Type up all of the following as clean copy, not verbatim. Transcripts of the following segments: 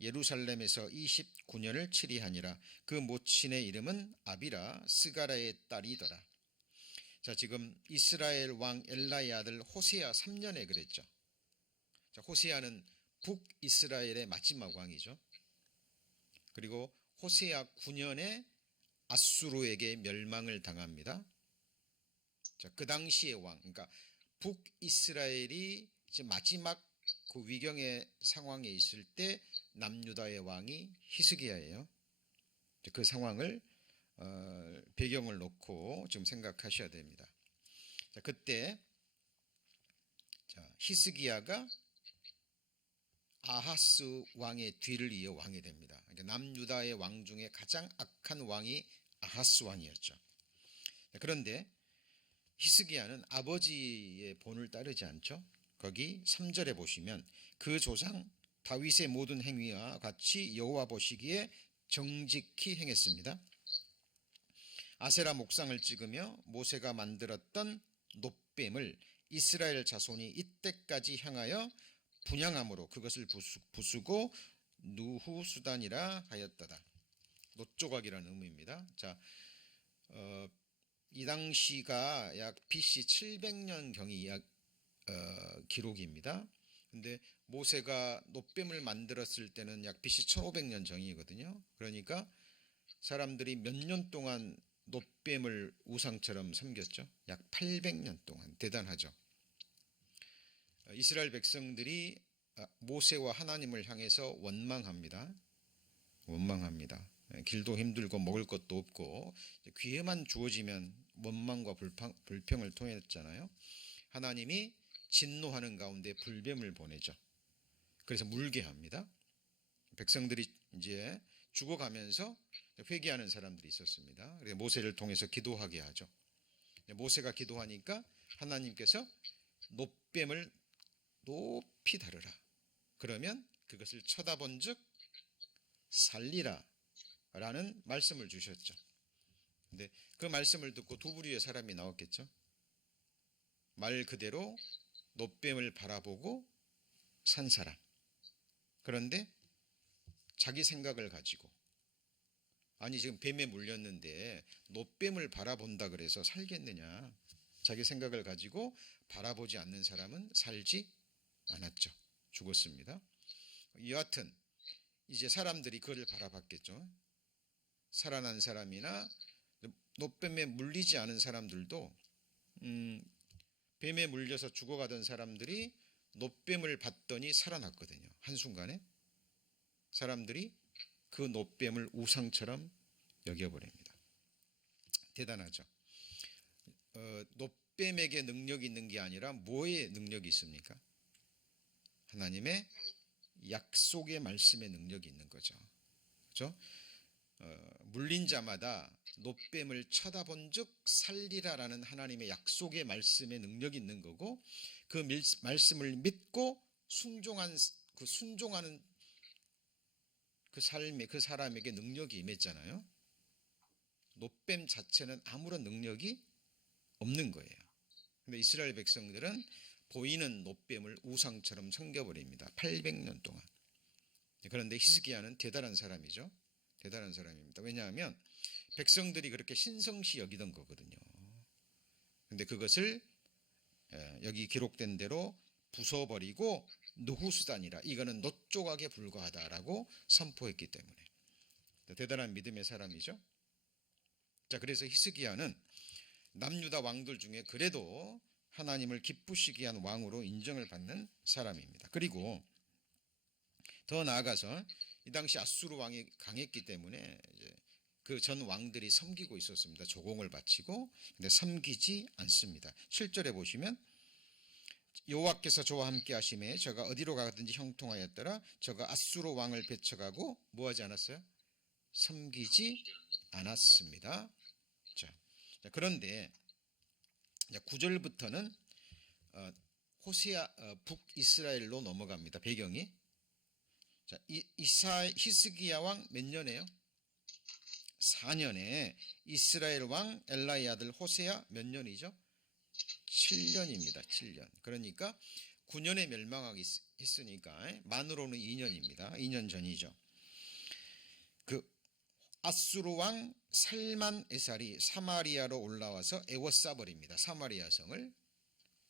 예루살렘에서 29년을 치리하니라. 그 모친의 이름은 아비라 스가라의 딸이더라. 자, 지금 이스라엘 왕 엘라의 아들 호세아 3년에 그랬죠. 자, 호세아는 북이스라엘의 마지막 왕이죠. 그리고 호세아 9년에 아수르에게 멸망을 당합니다. 자, 그 당시의 왕, 그러니까 북이스라엘이 이제 마지막 그 위경의 상황에 있을 때 남유다의 왕이 히스기야예요. 그 상황을 배경을 놓고 좀 생각하셔야 됩니다. 자, 그때 히스기야가 아하스 왕의 뒤를 이어 왕이 됩니다. 그러니까 남유다의 왕 중에 가장 악한 왕이 아하스 왕이었죠. 그런데 히스기야는 아버지의 본을 따르지 않죠. 거기 3절에 보시면 그 조상 다윗의 모든 행위와 같이 여호와 보시기에 정직히 행했습니다. 아세라 목상을 찍으며 모세가 만들었던 놋뱀을 이스라엘 자손이 이때까지 향하여 분향함으로 그것을 부수고 누후수단이라 하였다다. 놋조각이라는 의미입니다. 자, 이 당시가 약 BC 700년경이 기록입니다. 근데 모세가 놋뱀을 만들었을 때는 약 BC 1500년 전이거든요. 그러니까 사람들이 몇 년 동안 놋뱀을 우상처럼 섬겼죠. 약 800년 동안. 대단하죠. 이스라엘 백성들이 모세와 하나님을 향해서 원망합니다. 길도 힘들고 먹을 것도 없고 기회만 주어지면 원망과 불평을 토했잖아요. 하나님이 진노하는 가운데 불뱀을 보내죠. 그래서 물게 합니다. 백성들이 이제 죽어가면서 회개하는 사람들이 있었습니다. 그래서 모세를 통해서 기도하게 하죠. 모세가 기도하니까 하나님께서 놋뱀을 높이 다르라. 그러면 그것을 쳐다본 즉 살리라 라는 말씀을 주셨죠. 근데 그 말씀을 듣고 두 부류의 사람이 나왔겠죠. 말 그대로 놋뱀을 바라보고 산 사람. 그런데 자기 생각을 가지고 아니 지금 뱀에 물렸는데 놋뱀을 바라본다 그래서 살겠느냐. 자기 생각을 가지고 바라보지 않는 사람은 살지 않았죠. 죽었습니다. 여하튼 이제 사람들이 그를 바라봤겠죠. 살아난 사람이나 놋뱀에 물리지 않은 사람들도 뱀에 물려서 죽어가던 사람들이 놋뱀을 봤더니 살아났거든요. 한순간에 사람들이 그 놋뱀을 우상처럼 여겨버립니다. 대단하죠. 놋뱀에게 능력이 있는 게 아니라 뭐에 능력이 있습니까? 하나님의 약속의 말씀에 능력이 있는 거죠. 그렇죠? 물린 자마다 놋뱀을 쳐다본 즉 살리라라는 하나님의 약속의 말씀에 능력이 있는 거고 그 말씀을 믿고 순종하는 그 삶에 그 사람에게 능력이 임했잖아요. 놋뱀 자체는 아무런 능력이 없는 거예요. 근데 이스라엘 백성들은 보이는 놋뱀을 우상처럼 섬겨버립니다. 800년 동안. 그런데 히스기야는 대단한 사람이죠. 대단한 사람입니다. 왜냐하면 백성들이 그렇게 신성시 여기던 거거든요. 그런데 그것을 여기 기록된 대로 부숴버리고 누후수단이라 이거는 놋조각에 불과하다라고 선포했기 때문에 대단한 믿음의 사람이죠. 자, 그래서 히스기야는 남유다 왕들 중에 그래도 하나님을 기쁘시게 한 왕으로 인정을 받는 사람입니다. 그리고 더 나아가서 이 당시 아수르 왕이 강했기 때문에 그 전 왕들이 섬기고 있었습니다. 조공을 바치고. 근데 섬기지 않습니다. 7절에 보시면 여호와께서 저와 함께 하심에 저가 어디로 가든지 형통하였더라. 저가 아수르 왕을 배척하고 뭐하지 않았어요? 섬기지 않았습니다. 자, 그런데 9절부터는 호세아 북이스라엘로 넘어갑니다. 배경이. 자, 히스기야 왕 몇 년에요? 4년에 이스라엘 왕 엘라의 아들 호세아 몇 년이죠? 7년입니다. 7년. 그러니까 9년에 멸망하기 했으니까 만으로는 2년입니다. 2년 전이죠. 그 아수르 왕 살만 에살이 사마리아로 올라와서 에워싸 버립니다. 사마리아 성을.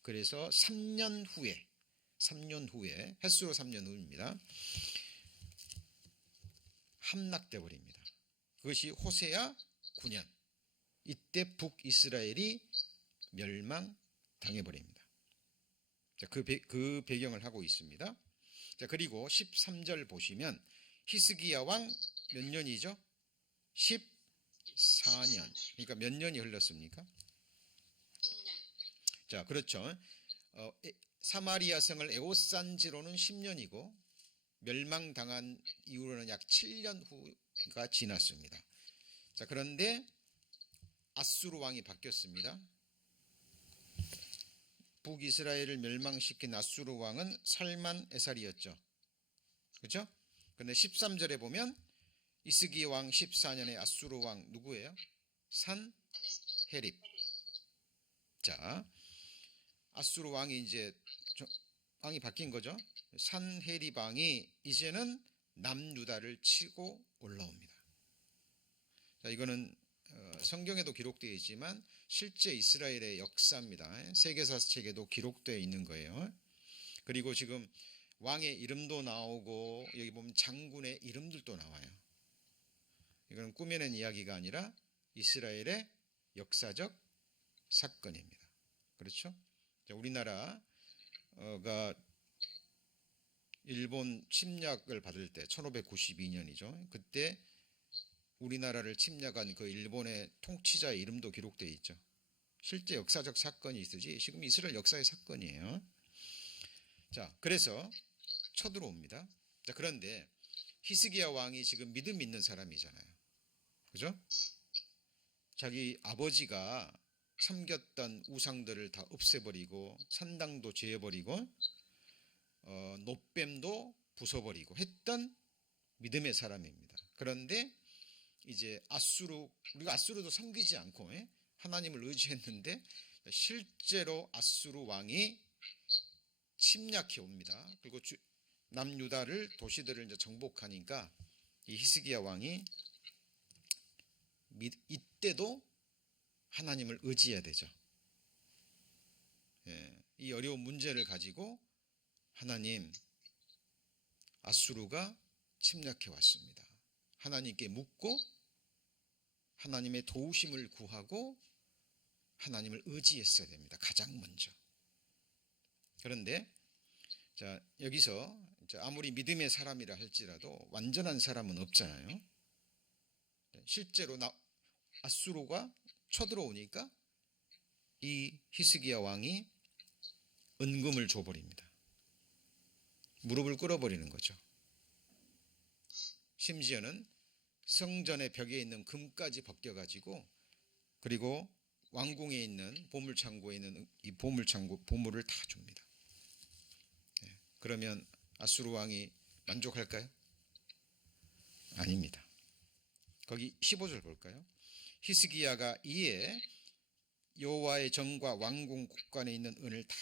그래서 3년 후에 햇수로 3년 후입니다. 함락돼 버립니다. 그것이 호세아 9년. 이때 북이스라엘이 멸망당해 버립니다. 자, 그 배경을 하고 있습니다. 자, 그리고 13절 보시면 히스기야 왕 몇 년이죠? 14년. 그러니까 몇 년이 흘렀습니까? 자, 그렇죠. 사마리아 성을 에워싼 지로는 10년이고 멸망당한 이후로는 약 7년 후가 지났습니다. 자, 그런데 아수르 왕이 바뀌었습니다. 북이스라엘을 멸망시킨 아수르 왕은 살만 에살이었죠. 그렇죠? 그런데 13절에 보면 이스기야 왕 14년에 아수르 왕 누구예요? 산헤립. 자, 아수르 왕이 이제 왕이 바뀐 거죠. 산헤립 왕이 이제는 남유다를 치고 올라옵니다. 자, 이거는 성경에도 기록되어 있지만 실제 이스라엘의 역사입니다. 세계사책에도 기록되어 있는 거예요. 그리고 지금 왕의 이름도 나오고 여기 보면 장군의 이름들도 나와요. 이거는 꾸며낸 이야기가 아니라 이스라엘의 역사적 사건입니다. 그렇죠? 자, 우리나라가 일본 침략을 받을 때 1592년이죠. 그때 우리나라를 침략한 그 일본의 통치자의 이름도 기록되어 있죠. 실제 역사적 사건이 있으지 지금 이스라엘 역사의 사건이에요. 자, 그래서 쳐들어옵니다. 자, 그런데 히스기야 왕이 지금 믿음 있는 사람이잖아요. 그죠? 자기 아버지가 섬겼던 우상들을 다 없애버리고 산당도 재버리고 노뱀도 부숴버리고 했던 믿음의 사람입니다. 그런데 이제 우리가 아수르도 섬기지 않고 하나님을 의지했는데 실제로 아수르 왕이 침략해 옵니다. 그리고 남유다를 도시들을 이제 정복하니까 이 히스기야 왕이 이때도 하나님을 의지해야 되죠. 이 어려운 문제를 가지고 하나님, 아수르가 침략해 왔습니다. 하나님께 묻고 하나님의 도우심을 구하고 하나님을 의지했어야 됩니다. 가장 먼저. 그런데 자, 여기서 아무리 믿음의 사람이라 할지라도 완전한 사람은 없잖아요. 실제로 아수르가 쳐들어오니까 이 히스기야 왕이 은금을 줘버립니다. 무릎을 꿇어버리는 거죠. 심지어는 성전의 벽에 있는 금까지 벗겨가지고 그리고 왕궁에 있는 보물창고에 있는 이 보물을 다 줍니다. 그러면 아수르 왕이 만족할까요? 아닙니다. 거기 15절 볼까요? 히스기야가 이에 여호와의 전과 왕궁 곳간에 있는 은을 다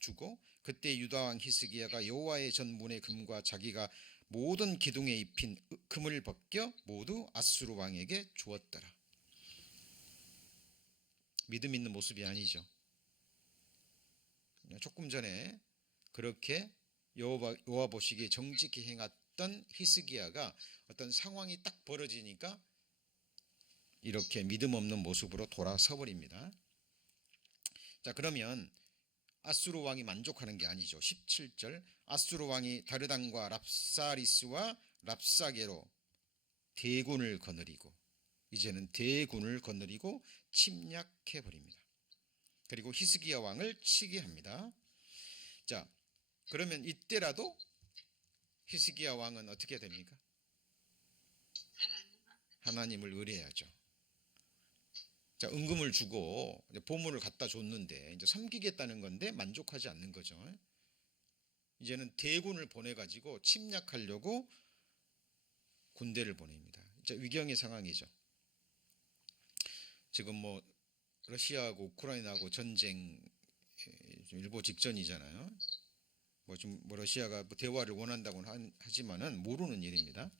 주고 그때 유다 왕 히스기야가 여호와의 전 문의 금과 자기가 모든 기둥에 입힌 금을 벗겨 모두 아수르 왕에게 주었더라. 믿음 있는 모습이 아니죠. 조금 전에 그렇게 여호와 보시기에 정직히 행했던 히스기야가 어떤 상황이 딱 벌어지니까 이렇게 믿음 없는 모습으로 돌아서 버립니다. 자, 그러면 아수르 왕이 만족하는 게 아니죠. 17절 아수르 왕이 다르단과 랍사리스와 랍사게로 대군을 거느리고 이제는 대군을 거느리고 침략해 버립니다. 그리고 히스기야 왕을 치게 합니다. 자, 그러면 이때라도 히스기야 왕은 어떻게 됩니까? 하나님을 의뢰해야죠. 자, 은금을 주고 보물을 갖다 줬는데 이제 섬기겠다는 건데 만족하지 않는 거죠. 이제는 대군을 보내가지고 침략하려고 군대를 보냅니다. 이제 위경의 상황이죠. 지금 뭐 러시아하고 우크라이나하고 전쟁 일보 직전이잖아요. 뭐 러시아가 뭐 대화를 원한다고는 하지만은 모르는 일입니다.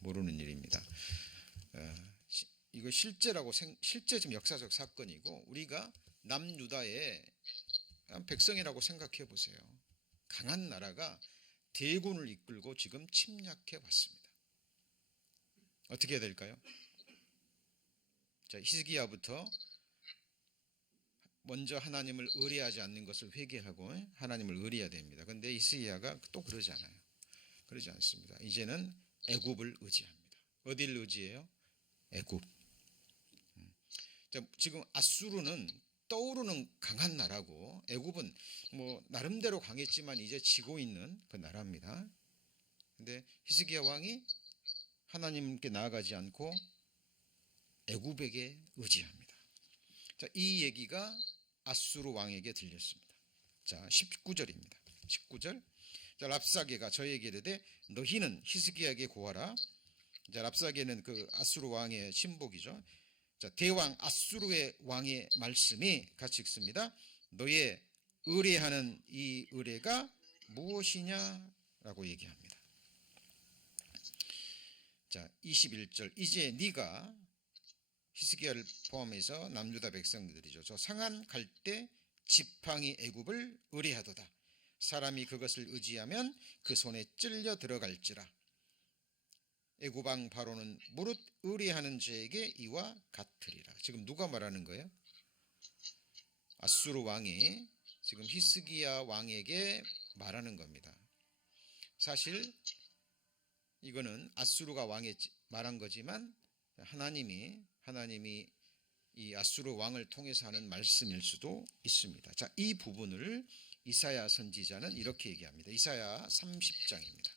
모르는 일입니다. 이거 실제 지금 역사적 사건이고 우리가 남유다의 백성이라고 생각해 보세요. 강한 나라가 대군을 이끌고 지금 침략해 왔습니다. 어떻게 해야 될까요? 자, 히스기야부터 먼저 하나님을 의뢰하지 않는 것을 회개하고 하나님을 의뢰해야 됩니다. 그런데 히스기야가 또 그러지 않아요. 그러지 않습니다. 이제는 애굽을 의지합니다. 어디를 의지해요? 애굽. 자, 지금 아수르는 떠오르는 강한 나라고 애굽은 뭐 나름대로 강했지만 이제 지고 있는 그 나라입니다. 근데 히스기야 왕이 하나님께 나아가지 않고 애굽에게 의지합니다. 자, 이 얘기가 아수르 왕에게 들렸습니다. 자, 19절입니다. 19절. 자, 랍사게가 저에게 이르되 너희는 히스기야에게 고하라. 자, 랍사게는 그 아수르 왕의 신복이죠. 자, 대왕 아수르의 왕의 말씀이 같이 읽습니다. 너의 의뢰하는 이 의뢰가 무엇이냐라고 얘기합니다. 자, 21절. 이제 네가 히스기야를 포함해서 남유다 백성들이죠. 저 상한 갈대 지팡이 애굽을 의뢰하도다. 사람이 그것을 의지하면 그 손에 찔려 들어갈지라. 애굽왕 바로는 무릇 의뢰하는 자에게 이와 같으리라. 지금 누가 말하는 거예요? 아수르 왕이 지금 히스기야 왕에게 말하는 겁니다. 사실 이거는 아수르가 왕에 말한 거지만 하나님이 이 아수르 왕을 통해서 하는 말씀일 수도 있습니다. 자, 이 부분을 이사야 선지자는 이렇게 얘기합니다. 이사야 30장입니다.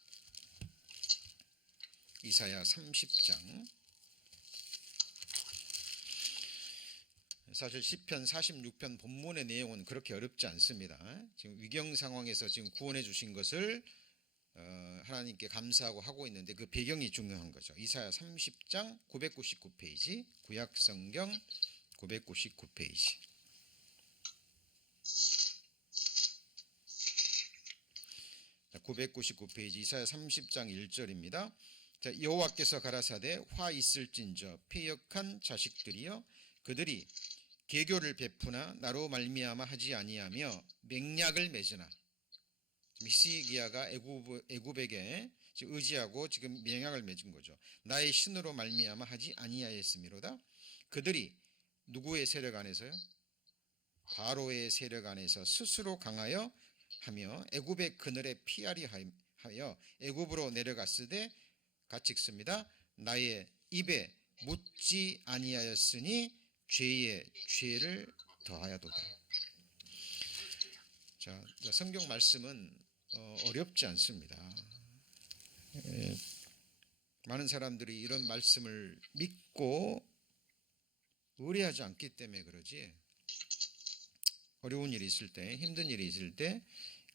이사야 30장. 사실 시편 46편 본문의 내용은 그렇게 어렵지 않습니다. 지금 위경 상황에서 지금 구원해 주신 것을 하나님께 감사하고 하고 있는데 그 배경이 중요한 거죠. 이사야 30장 999페이지, 구약 성경 999페이지. 자, 999페이지 이사야 30장 1절입니다. 자, 여호와께서 가라사대 화 있을진저 패역한 자식들이여 그들이 계교를 베푸나 나로 말미암아 하지 아니하며 맹약을 맺으나. 히스기야가 애굽에게 의지하고 지금 맹약을 맺은 거죠. 나의 신으로 말미암아 하지 아니하였음이로다. 그들이 누구의 세력 안에서요? 바로의 세력 안에서 스스로 강하여 하며 애굽의 그늘에 피하리 하여 애굽으로 내려갔으되 같이 읽습니다. 나의 입에 묻지 아니하였으니 죄에 죄를 더하여도다. 자, 성경 말씀은 어렵지 않습니다. 많은 사람들이 이런 말씀을 믿고 의뢰하지 않기 때문에 그러지, 어려운 일이 있을 때, 힘든 일이 있을 때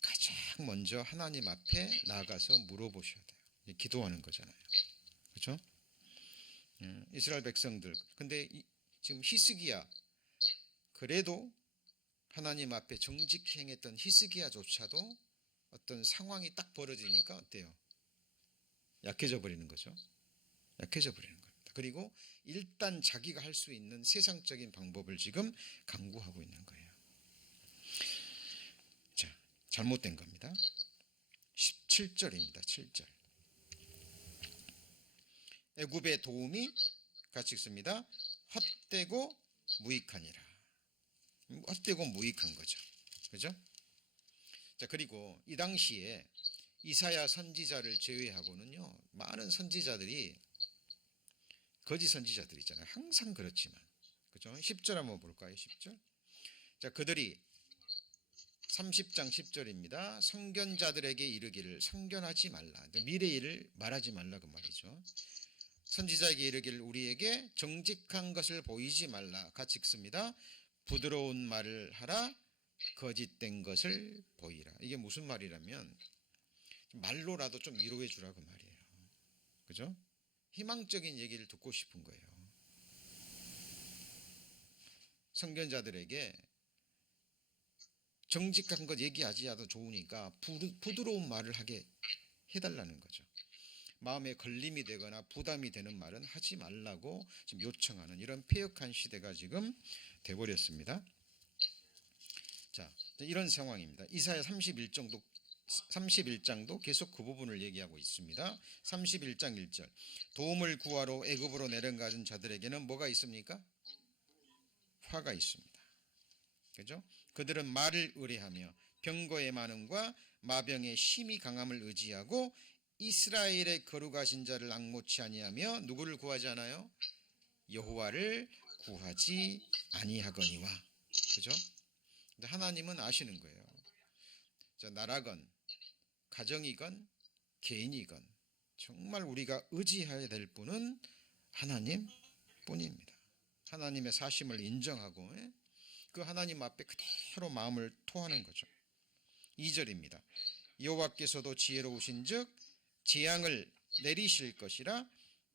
가장 먼저 하나님 앞에 나가서 물어보셔야 돼요. 기도하는 거잖아요. 그렇죠? 이스라엘 백성들. 근데 지금 히스기야, 그래도 하나님 앞에 정직히 행했던 히스기야조차도 어떤 상황이 딱 벌어지니까 어때요? 약해져 버리는 거죠. 약해져 버리는 겁니다. 그리고 일단 자기가 할 수 있는 세상적인 방법을 지금 강구하고 있는 거예요. 자, 잘못된 겁니다. 17절입니다. 7절. 애굽의 도움이 같이 읽습니다. 헛되고 무익하니라. 헛되고 무익한 거죠. 그죠? 자, 그리고 이 당시에 이사야 선지자를 제외하고는요, 많은 선지자들이 거짓 선지자들 있잖아요. 항상 그렇지만. 그죠? 10절 한번 볼까요? 10절. 자, 그들이 30장 10절입니다. 선견자들에게 이르기를 선견하지 말라. 미래 일을 말하지 말라 그 말이죠. 선지자에게 이르기를 우리에게 정직한 것을 보이지 말라. 같이 읽습니다. 부드러운 말을 하라. 거짓된 것을 보이라. 이게 무슨 말이라면 말로라도 좀 위로해 주라 그 말이에요. 그죠? 희망적인 얘기를 듣고 싶은 거예요. 선견자들에게 정직한 것 얘기하지 않아도 좋으니까 부드러운 말을 하게 해달라는 거죠. 마음에 걸림이 되거나 부담이 되는 말은 하지 말라고 지금 요청하는 이런 패역한 시대가 지금 돼버렸습니다. 자, 이런 상황입니다. 이사야 31장도 계속 그 부분을 얘기하고 있습니다. 31장 1절. 도움을 구하러 애굽으로 내려가는 자들에게는 뭐가 있습니까? 화가 있습니다. 그죠? 그들은 말을 의뢰하며 병거의 많음과 마병의 심히 강함을 의지하고 이스라엘의 거룩하신 자를 앙모치 아니하며 누구를 구하지 않아요? 여호와를 구하지 아니하거니와. 그죠? 근데 하나님은 아시는 거예요. 자, 나라건 가정이건 개인이건 정말 우리가 의지해야 될 분은 하나님 뿐입니다. 하나님의 사심을 인정하고 그 하나님 앞에 그대로 마음을 토하는 거죠. 2절입니다. 여호와께서도 지혜로우신즉 재앙을 내리실 것이라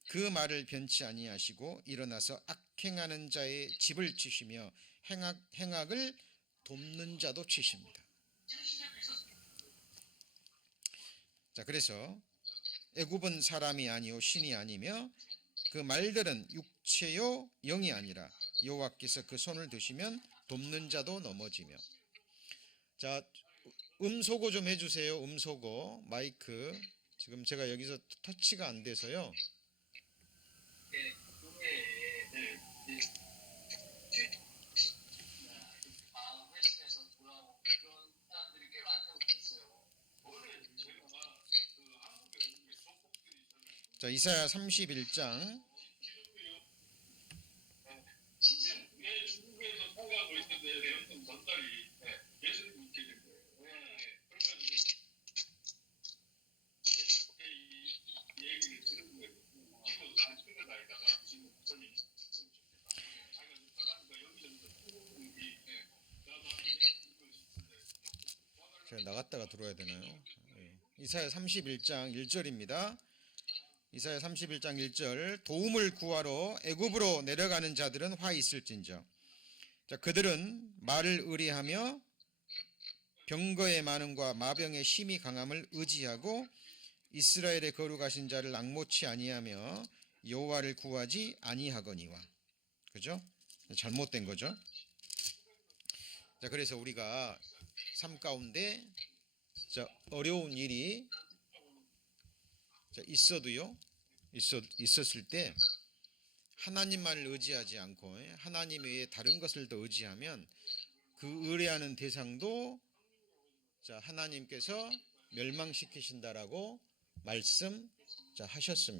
그 말을 변치 아니하시고 일어나서 악행하는 자의 집을 치시며 행악을 돕는 자도 치십니다. 자, 그래서 애굽은 사람이 아니요 신이 아니며 그 말들은 육체요 영이 아니라 여호와께서 그 손을 드시면 돕는 자도 넘어지며. 자, 음소거 좀 해주세요. 음소거 마이크. 지금 제가 여기서 터치가 안 돼서요. 자, 이사야 31장 제가 나갔다가 들어와야 되나요? 이사야 31장 1절입니다. 이사야 31장 1절. 도움을 구하러 애굽으로 내려가는 자들은 화 있을진저. 자, 그들은 말을 의뢰하며 병거의 많음과 마병의 심히 강함을 의지하고 이스라엘의 거룩하신 자를 앙모치 아니하며 여호와를 구하지 아니하거니와. 그죠? 잘못된 거죠. 자, 그래서 우리가 삶 가운데 어려운 일이 있어도요, 있었을 때 하나님만을 의지하지 않고 하나님 외에 다른 것을 더 의지하면 그 의뢰하는 대상도 하나님께서 멸망시키신다라고 말씀하셨습니다.